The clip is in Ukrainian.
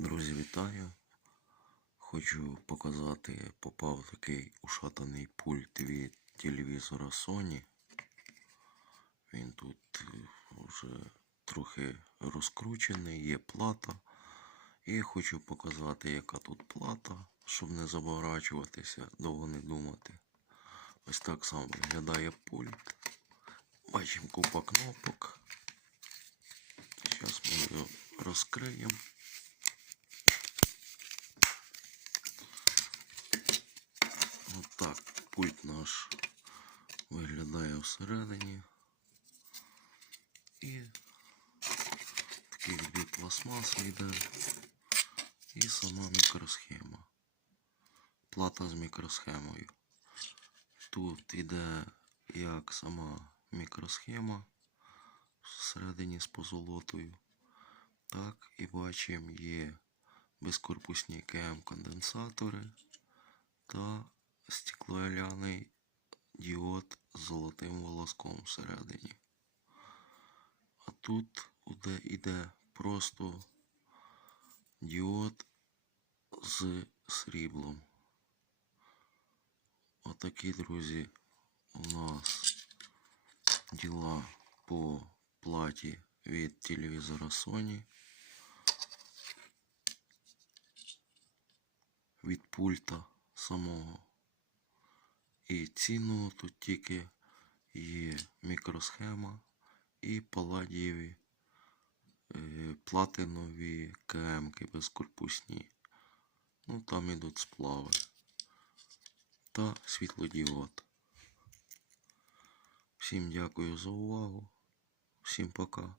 Друзі, вітаю! Хочу показати, попав такий ушатаний пульт від телевізора Sony. Він тут е, вже трохи розкручений, є плата. І хочу показати, яка тут плата, щоб не заморачуватися, довго не думати. Ось так сам виглядає пульт. Бачимо купа кнопок. Зараз ми його розкриємо. Отак пульт наш виглядає всередині. І таких дві пластмаси йде. І сама мікросхема. Плата з мікросхемою. Тут йде як сама мікросхема всередині з позолотою. Так, і бачимо є безкорпусні КМ конденсатори та стеклоляний діод з золотим волоском всередині. А тут іде, іде просто діод з сріблом. Отакі, друзі, у нас діла по платі від телевізора Sony. Від пульта самого. І ціну тут тільки є мікросхема і паладієві е, платинові КМки безкорпусні. Ну там ідуть сплави. Та світлодіод. Всім дякую за увагу. Всім пока.